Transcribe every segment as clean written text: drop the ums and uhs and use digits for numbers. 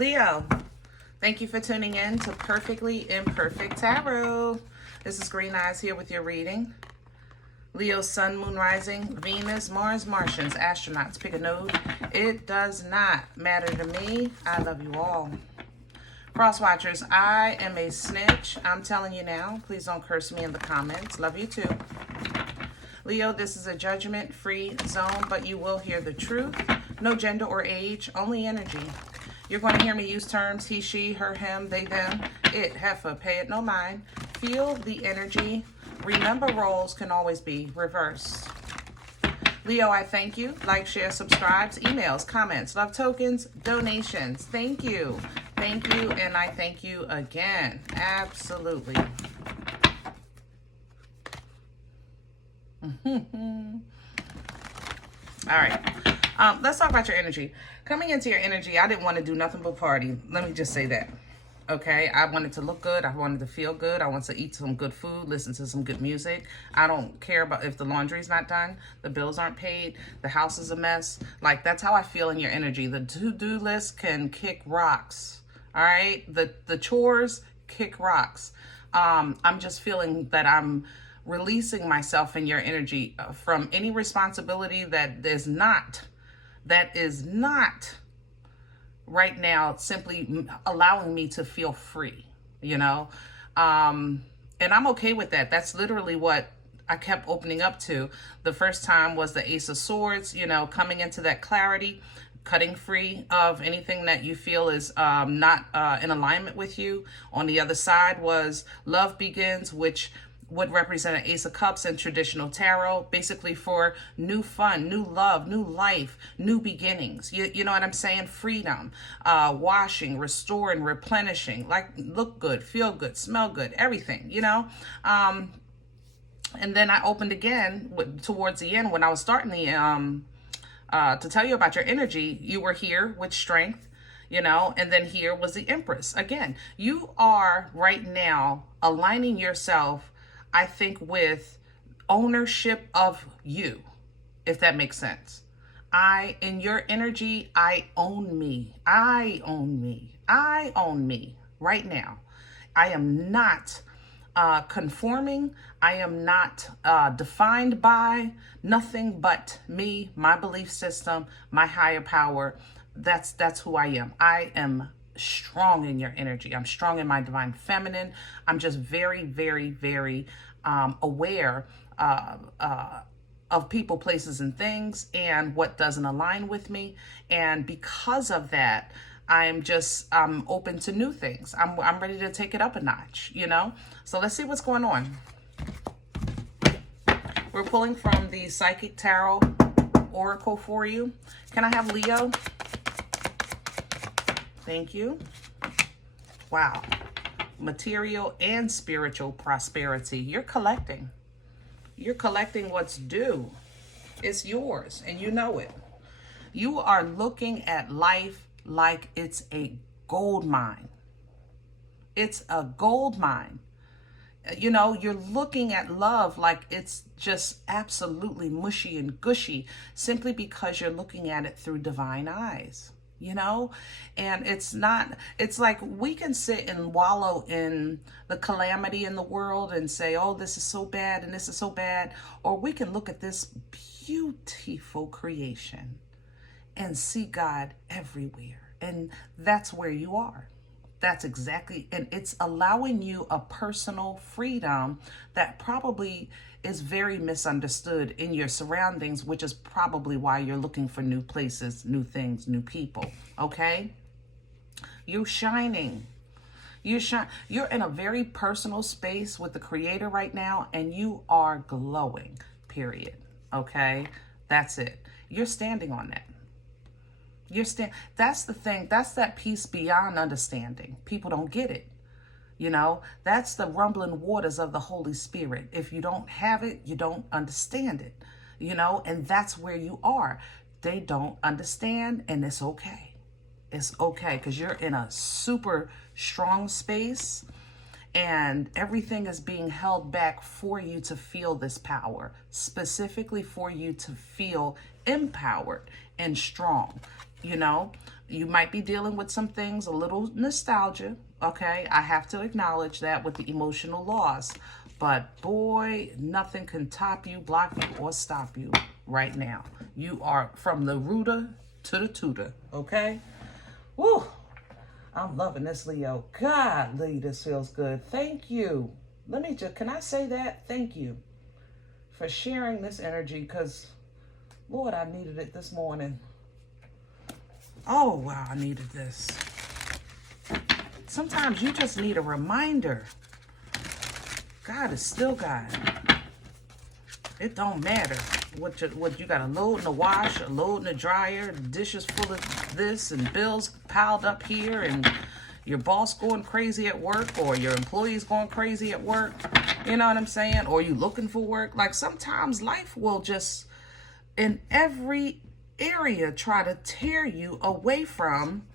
Leo, thank you for tuning in to Perfectly Imperfect Tarot. This is Green Eyes here with your reading. Leo, Sun, Moon, Rising, Venus, Mars, Martians, astronauts. Pick a node. It does not matter to me. I love you all. Cross watchers, I am a snitch. I'm telling you now. Please don't curse me in the comments. Love you too. Leo, this is a judgment-free zone, but you will hear the truth. No gender or age, only energy. You're going to hear me use terms he, she, her, him, they, them, it, heifer, pay it no mind. Feel the energy. Remember, roles can always be reversed. Leo, I thank you. Like, share, subscribes, emails, comments, love tokens, donations. Thank you. Thank you, and I thank you again. Absolutely. All right. Let's talk about your energy. Coming into your energy, I didn't want to do nothing but party. Let me just say that. Okay, I wanted to look good. I wanted to feel good. I wanted to eat some good food, listen to some good music. I don't care about if the laundry's not done, the bills aren't paid, the house is a mess. Like, that's how I feel in your energy. The to-do list can kick rocks. All right, the chores kick rocks. I'm just feeling that I'm releasing myself in your energy from any responsibility that is not right now simply allowing me to feel free, you know? And I'm okay with that. That's literally what I kept opening up to. The first time was the Ace of Swords, you know, coming into that clarity, cutting free of anything that you feel is not in alignment with you. On the other side was Love Begins, which would represent an Ace of Cups in traditional tarot, basically for new fun, new love, new life, new beginnings. You know what I'm saying? Freedom, washing, restoring, replenishing, like look good, feel good, smell good, everything, you know? And then I opened again towards the end when I was starting the, to tell you about your energy. You were here with strength, you know, and then here was the Empress. Again, you are right now aligning yourself, I think, with ownership of you, if that makes sense. In your energy, I own me. I own me. I own me right now. I am not conforming. I am not defined by nothing but me, my belief system, my higher power. That's who I am. I am strong in your energy. I'm strong in my divine feminine. I'm just very, very, very aware of people, places, and things, and what doesn't align with me. And because of that, I'm open to new things. I'm ready to take it up a notch, you know? So let's see what's going on. We're pulling from the Psychic Tarot Oracle for you. Can I have Leo? Thank you. Wow. Material and spiritual prosperity. You're collecting. You're collecting what's due. It's yours, and you know it. You are looking at life like it's a gold mine. It's a gold mine. You know, you're looking at love like it's just absolutely mushy and gushy simply because you're looking at it through divine eyes. You know, and it's like we can sit and wallow in the calamity in the world and say, oh, this is so bad and this is so bad. Or we can look at this beautiful creation and see God everywhere. And that's where you are. That's exactly, and it's allowing you a personal freedom that probably is very misunderstood in your surroundings, which is probably why you're looking for new places, new things, new people, okay? You're shining. You're in a very personal space with the Creator right now, and you are glowing, period, okay? That's it. You're standing on that. That's the thing. That's that peace beyond understanding. People don't get it. You know, that's the rumbling waters of the Holy Spirit. If you don't have it, you don't understand it. You know, and that's where you are. They don't understand, and it's okay. It's okay, because you're in a super strong space, and everything is being held back for you to feel this power, specifically for you to feel empowered and strong. You know, you might be dealing with some things, a little nostalgia, okay? I have to acknowledge that with the emotional loss. But boy, nothing can top you, block you, or stop you right now. You are from the rooter to the tutor, okay? Woo! I'm loving this, Leo. Golly, this feels good. Thank you. Let me just, can I say that? Thank you for sharing this energy, because, Lord, I needed it this morning. Oh, wow, I needed this. Sometimes you just need a reminder. God is still God. It don't matter what you got to load in the wash, a load in the dryer, dishes full of this, and bills piled up here, and your boss going crazy at work, or your employees going crazy at work. You know what I'm saying? Or you looking for work. Like, sometimes life will just, in every area, try to tear you away from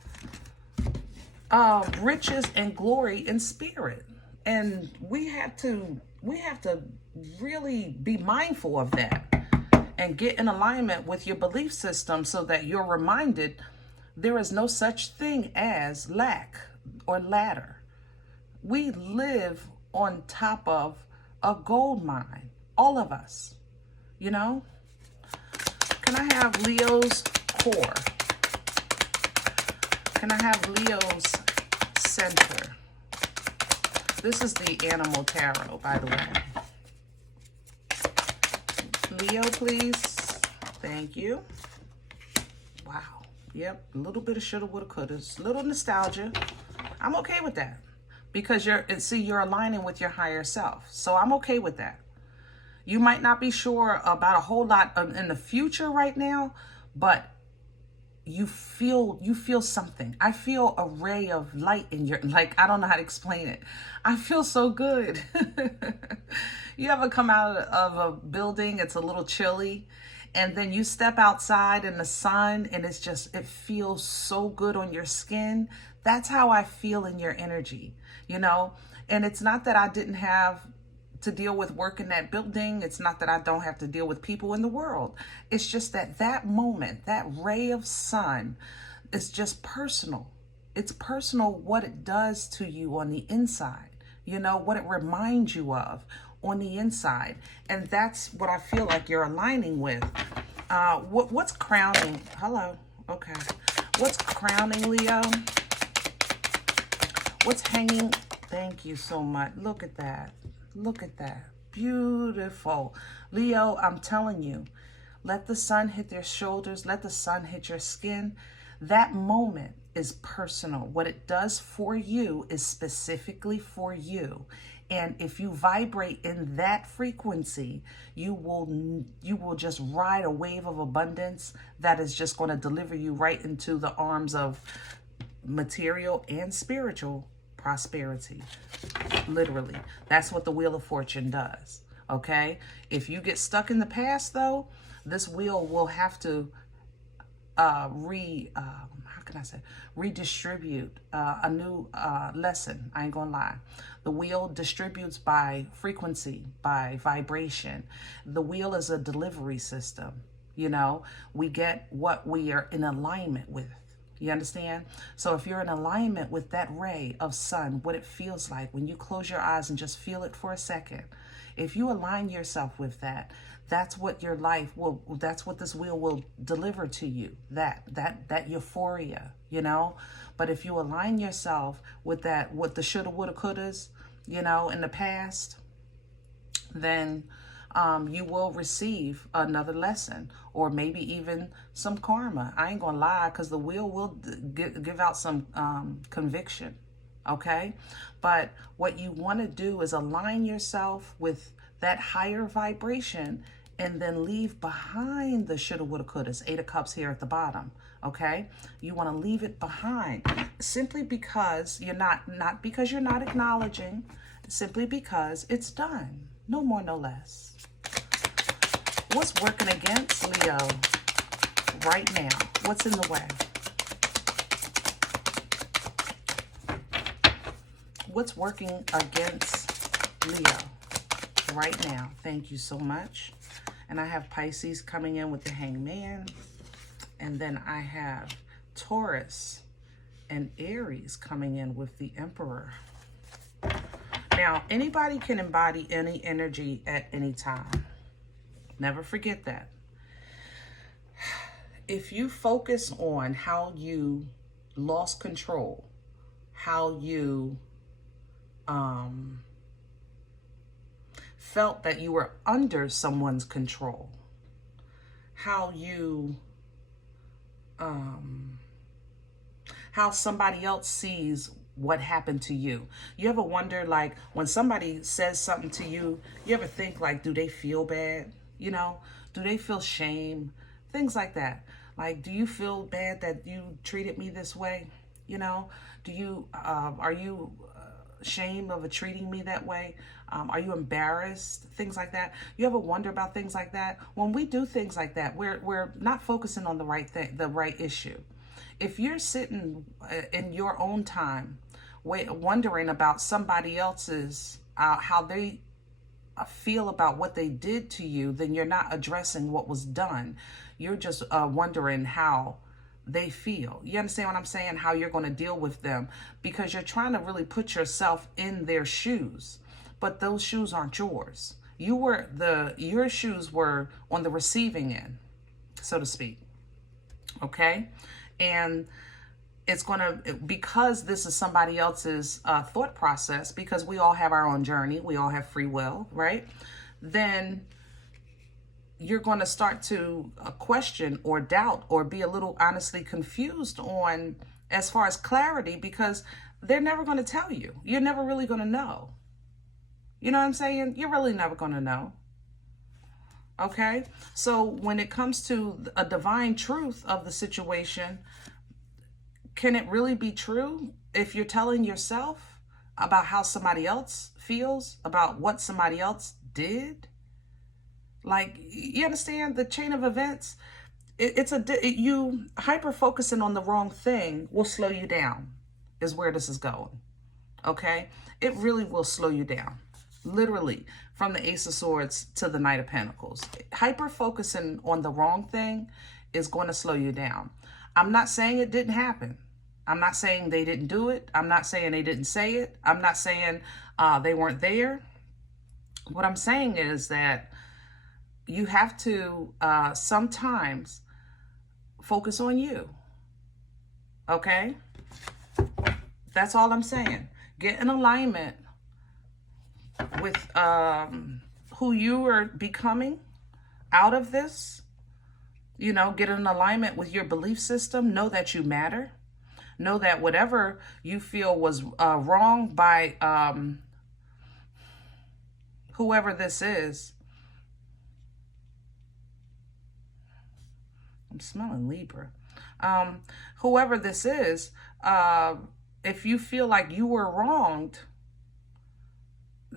riches and glory in spirit. And we have to really be mindful of that and get in alignment with your belief system, so that you're reminded there is no such thing as lack or ladder. We live on top of a gold mine, all of us, you know? Can I have Leo's core? Can I have Leo's center? This is the animal tarot, by the way. Leo, please. Thank you. Wow. Yep. A little bit of shoulda, woulda, couldas. A little nostalgia. I'm okay with that, because you're aligning with your higher self. So I'm okay with that. You might not be sure about a whole lot in the future right now, but you feel something. I feel a ray of light in your, like, I don't know how to explain it. I feel so good. You ever come out of a building, it's a little chilly, and then you step outside in the sun, and it feels so good on your skin. That's how I feel in your energy, you know? And it's not that I didn't have to deal with work in that building. It's not that I don't have to deal with people in the world. It's just that moment, that ray of sun is just personal. It's personal what it does to you on the inside, you know, what it reminds you of on the inside. And that's what I feel like you're aligning with. What's crowning? Hello. Okay. What's crowning, Leo? What's hanging? Thank you so much. Look at that. Look at that. Beautiful. Leo, I'm telling you, let the sun hit their shoulders. Let the sun hit your skin. That moment is personal. What it does for you is specifically for you. And if you vibrate in that frequency, you will just ride a wave of abundance that is just going to deliver you right into the arms of material and spiritual prosperity. Literally. That's what the Wheel of Fortune does. Okay? If you get stuck in the past, though, this wheel will have to redistribute a new lesson. I ain't gonna lie. The wheel distributes by frequency, by vibration. The wheel is a delivery system. You know, we get what we are in alignment with. You understand? So if you're in alignment with that ray of sun, what it feels like when you close your eyes and just feel it for a second, if you align yourself with that, that's what your life will, that's what this wheel will deliver to you, that euphoria, you know? But if you align yourself with that, with the shoulda, woulda, couldas, you know, in the past, then you will receive another lesson, or maybe even some karma. I ain't gonna lie, because the wheel will give out some conviction, okay? But what you want to do is align yourself with that higher vibration, and then leave behind the shoulda, woulda, couldas, 8 of Cups here at the bottom, okay? You want to leave it behind, simply because you're not because you're not acknowledging, simply because it's done. No more, no less. What's working against Leo right now? What's in the way? What's working against Leo right now? Thank you so much. And I have Pisces coming in with the Hangman. And then I have Taurus and Aries coming in with the Emperor. Now, anybody can embody any energy at any time. Never forget that. If you focus on how you lost control, how you felt that you were under someone's control, how you how somebody else sees what happened to you. You ever wonder, like, when somebody says something to you, you ever think, like, do they feel bad? You know, do they feel shame? Things like that. Like, do you feel bad that you treated me this way? You know, do you, are you ashamed of treating me that way? Are you embarrassed? Things like that. You ever wonder about things like that? When we do things like that, we're not focusing on the right thing, the right issue. If you're sitting in your own time, wondering about somebody else's, how they feel about what they did to you, then you're not addressing what was done. You're just wondering how they feel. You understand what I'm saying? How you're going to deal with them, because you're trying to really put yourself in their shoes, but those shoes aren't yours. Your shoes were on the receiving end, so to speak. Okay? And it's going to, because this is somebody else's thought process, because we all have our own journey, we all have free will, right? Then you're going to start to question or doubt or be a little honestly confused on as far as clarity, because they're never going to tell you. You're never really going to know. You know what I'm saying? You're really never going to know. Okay? So when it comes to a divine truth of the situation, can it really be true if you're telling yourself about how somebody else feels, about what somebody else did? Like, you understand the chain of events? You hyper-focusing on the wrong thing will slow you down, is where this is going. Okay? It really will slow you down. Literally, from the Ace of Swords to the Knight of Pentacles. Hyper-focusing on the wrong thing is going to slow you down. I'm not saying it didn't happen. I'm not saying they didn't do it. I'm not saying they didn't say it. I'm not saying they weren't there. What I'm saying is that you have to sometimes focus on you. Okay? That's all I'm saying. Get in alignment with who you are becoming out of this. You know, get in alignment with your belief system. Know that you matter. Know that whatever you feel was wrong by whoever this is. I'm smelling Libra. Whoever this is, if you feel like you were wronged,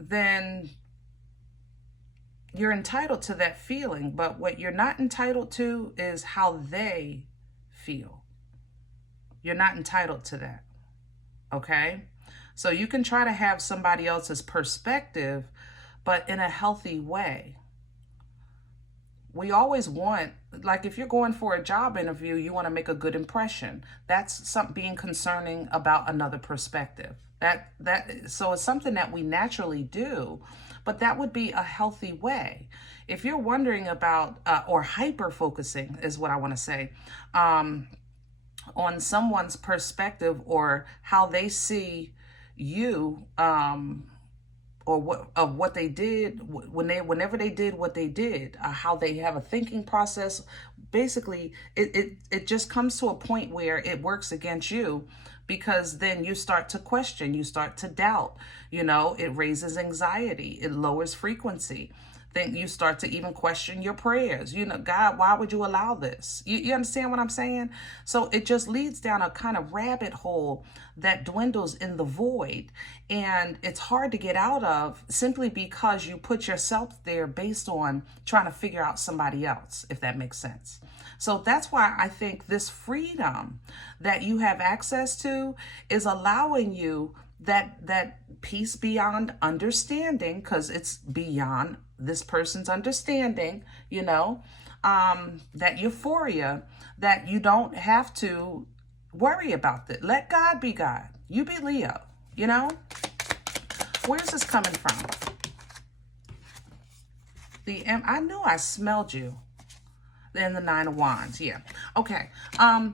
then you're entitled to that feeling. But what you're not entitled to is how they feel. You're not entitled to that. Okay? So you can try to have somebody else's perspective, but in a healthy way. We always want, like, if you're going for a job interview, you want to make a good impression. That's being concerning about another perspective. So it's something that we naturally do, but that would be a healthy way. If you're wondering about, or hyper-focusing is what I want to say, on someone's perspective or how they see you, or what they did whenever they did what they did, how they have a thinking process. Basically, it just comes to a point where it works against you, because then you start to question, you start to doubt. You know, it raises anxiety, it lowers frequency. Then you start to even question your prayers. You know, God, why would you allow this? You understand what I'm saying? So it just leads down a kind of rabbit hole that dwindles in the void. And it's hard to get out of simply because you put yourself there based on trying to figure out somebody else, if that makes sense. So that's why I think this freedom that you have access to is allowing you that peace beyond understanding, because it's beyond this person's understanding, you know, that euphoria, that you don't have to worry about it. Let God be God. You be Leo, you know? Where's this coming from? I knew I smelled you. Then the Nine of Wands, yeah. Okay. I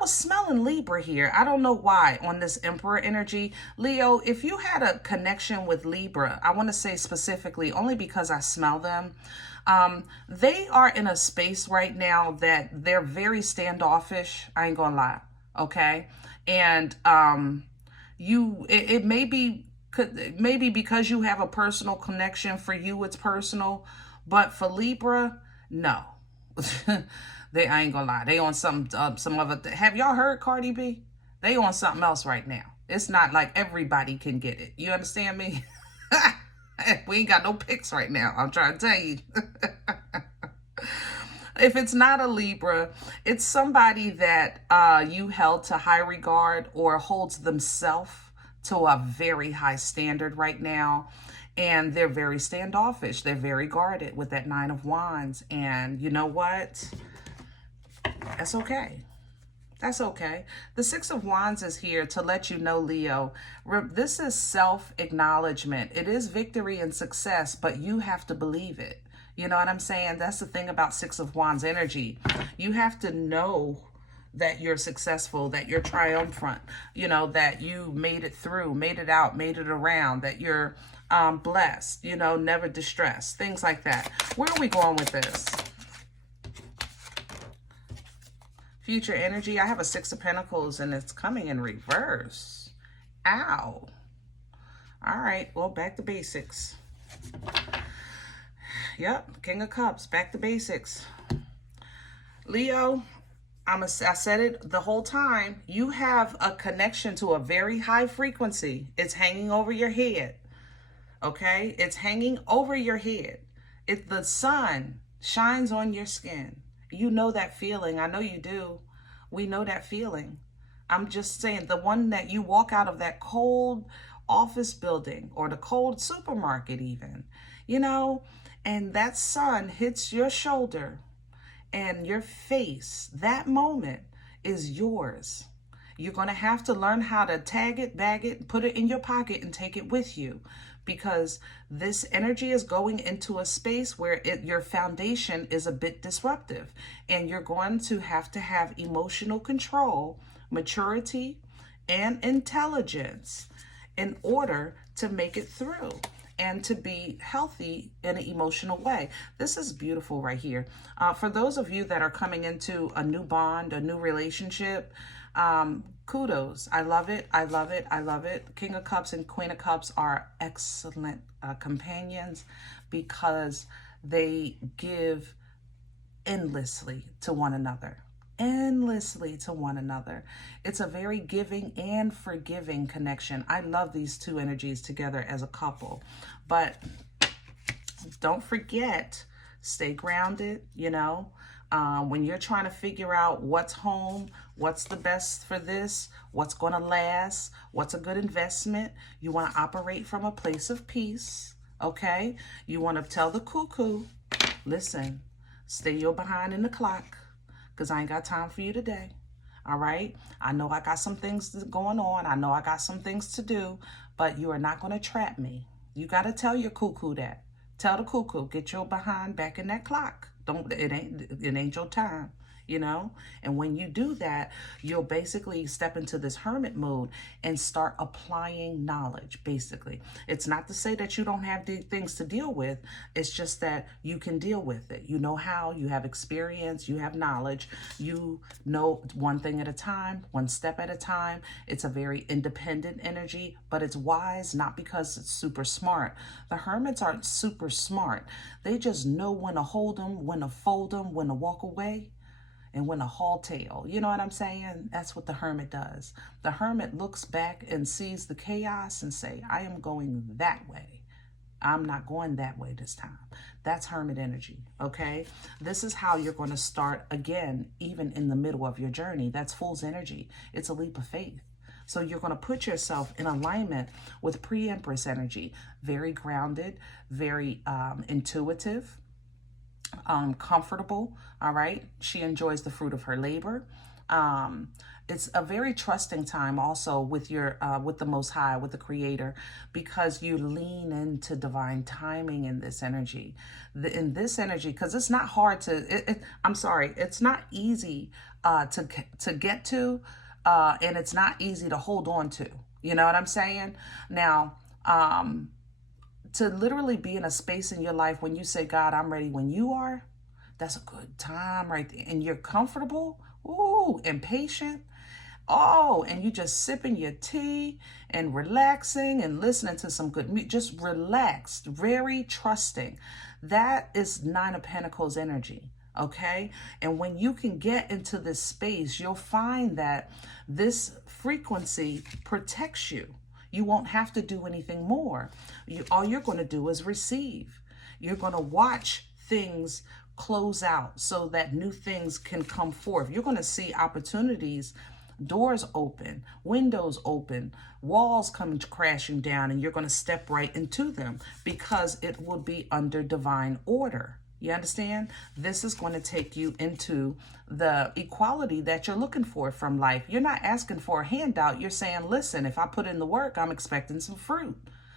was smelling Libra here. I don't know why on this Emperor energy. Leo, if you had a connection with Libra, I want to say specifically only because I smell them. They are in a space right now that they're very standoffish. I ain't gonna lie. Okay. And it may be, maybe because you have a personal connection, for you it's personal, but for Libra, no. I ain't gonna lie, they on some other have y'all heard Cardi B? They on something else right now. It's not like everybody can get it. You understand me? We ain't got no pics right now, I'm trying to tell you. If it's not a Libra, it's somebody that you held to high regard or holds themselves to a very high standard right now. And they're very standoffish. They're very guarded with that Nine of Wands. And you know what? That's okay. That's okay. The Six of Wands is here to let you know, Leo, this is self-acknowledgement. It is victory and success, but you have to believe it. You know what I'm saying? That's the thing about Six of Wands energy. You have to know that you're successful, that you're triumphant, you know, that you made it through, made it out, made it around, that you're blessed, you know, never distressed, things like that. Where are we going with this? Future energy. I have a Six of Pentacles and it's coming in reverse. Ow. All right, well, back to basics. Yep, King of Cups, back to basics. Leo, I said it the whole time. You have a connection to a very high frequency. It's hanging over your head. Okay? It's hanging over your head. The sun shines on your skin. You know that feeling. I know you do. We know that feeling. I'm just saying, the one that you walk out of that cold office building or the cold supermarket even, you know, and that sun hits your shoulder and your face, that moment is yours. You're going to have to learn how to tag it, bag it, put it in your pocket and take it with you, because this energy is going into a space where your foundation is a bit disruptive, and you're going to have emotional control, maturity, and intelligence in order to make it through and to be healthy in an emotional way. This is beautiful right here. For those of you that are coming into a new bond, a new relationship, kudos. I love it. I love it. I love it. King of Cups and Queen of Cups are excellent companions because they give endlessly to one another. Endlessly to one another. It's a very giving and forgiving connection. I love these two energies together as a couple. But don't forget, stay grounded, you know. When you're trying to figure out what's home, what's the best for this, what's going to last, what's a good investment, you want to operate from a place of peace, okay? You want to tell the cuckoo, listen, stay your behind in the clock, because I ain't got time for you today, all right? I know I got some things going on. I know I got some things to do, but you are not going to trap me. You got to tell your cuckoo that. Tell the cuckoo, get your behind back in that clock. It ain't your time, you know? And when you do that, you'll basically step into this hermit mode and start applying knowledge, basically. It's not to say that you don't have things to deal with. It's just that you can deal with it. You know how, you have experience, you have knowledge, you know one thing at a time, one step at a time. It's a very independent energy, but it's wise, not because it's super smart. The hermits aren't super smart. They just know when to hold them, when to fold them, when to walk away, and when to haul tail. You know what I'm saying? That's what the hermit does. The hermit looks back and sees the chaos and say, I am going that way. I'm not going that way this time. That's hermit energy, okay? This is how you're going to start again, even in the middle of your journey. That's fool's energy. It's a leap of faith. So you're going to put yourself in alignment with pre-empress energy. Very grounded, very intuitive, comfortable. All right. She enjoys the fruit of her labor. Um, it's a very trusting time also with your with the Most High, with the Creator, because you lean into divine timing in this energy. In this energy, because it's not hard to. I'm sorry, it's not easy to get to, and it's not easy to hold on to. You know what I'm saying? Now, to literally be in a space in your life when you say, God, I'm ready when you are, that's a good time right there. And you're comfortable, ooh, and patient. Oh, and you just sipping your tea and relaxing and listening to some good music, just relaxed, very trusting. That is Nine of Pentacles energy. Okay. And when you can get into this space, you'll find that this frequency protects you. You won't have to do anything more. All you're going to do is receive. You're going to watch things close out so that new things can come forth. You're going to see opportunities, doors open, windows open, walls coming crashing down, and you're going to step right into them because it will be under divine order. You understand? This is going to take you into the equality that you're looking for from life. You're not asking for a handout. You're saying, listen, if I put in the work, I'm expecting some fruit.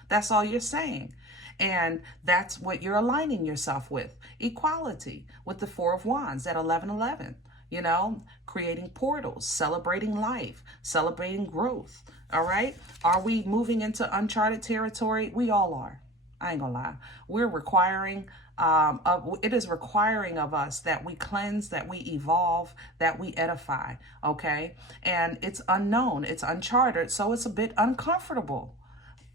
That's all you're saying. And that's what you're aligning yourself with. Equality with the Four of Wands at 11:11. You know, creating portals, celebrating life, celebrating growth. All right. Are we moving into uncharted territory? We all are. I ain't gonna lie. We're requiring, it is requiring of us that we cleanse, that we evolve, that we edify, okay? And it's unknown, it's uncharted, so it's a bit uncomfortable.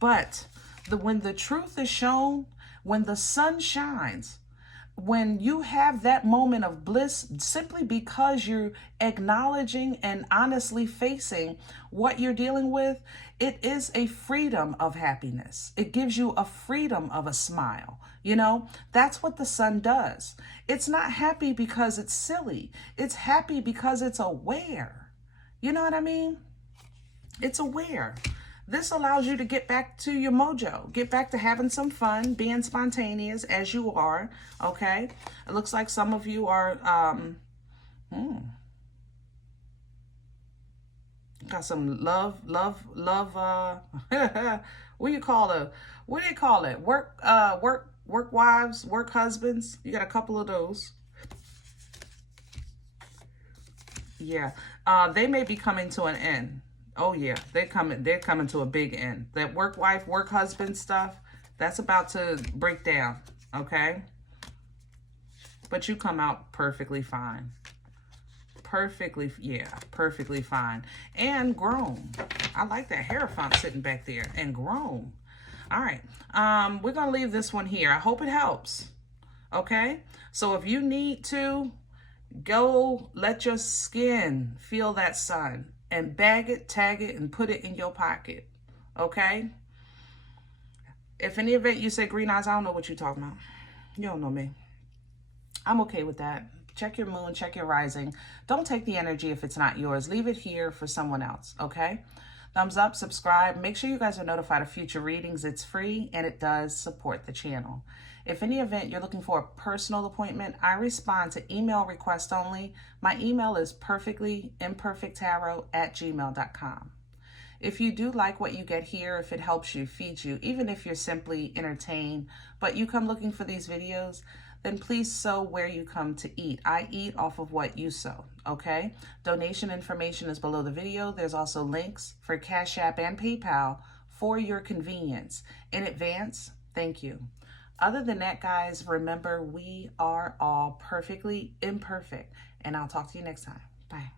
But when the truth is shown, when the sun shines, when you have that moment of bliss simply because you're acknowledging and honestly facing what you're dealing with, it is a freedom of happiness. It gives you a freedom of a smile. You know, that's what the sun does. It's not happy because it's silly. It's happy because it's aware. You know what I mean? It's aware. This allows you to get back to your mojo, get back to having some fun, being spontaneous as you are, okay? It looks like some of you are, got some love, what do you call it? What do they call it? Work wives, work husbands. You got a couple of those. Yeah, they may be coming to an end. Oh yeah, they're coming to a big end. That work wife, work husband stuff, that's about to break down, okay? But you come out perfectly fine. Perfectly fine. And grown. I like that Hierophant sitting back there. And grown. All right. We're going to leave this one here. I hope it helps. Okay? So if you need to, go let your skin feel that sun. And bag it, tag it, and put it in your pocket. Okay? If any event you say green eyes, I don't know what you're talking about. You don't know me. I'm okay with that. Check your moon, check your rising. Don't take the energy if it's not yours. Leave it here for someone else, okay? Thumbs up, subscribe. Make sure you guys are notified of future readings. It's free, and it does support the channel. If any event you're looking for a personal appointment, I respond to email requests only. My email is perfectlyimperfecttarot@gmail.com. If you do like what you get here, if it helps you, feeds you, even if you're simply entertained, but you come looking for these videos, then please sow where you come to eat. I eat off of what you sow, okay? Donation information is below the video. There's also links for Cash App and PayPal for your convenience. In advance, thank you. Other than that, guys, remember, we are all perfectly imperfect, and I'll talk to you next time. Bye.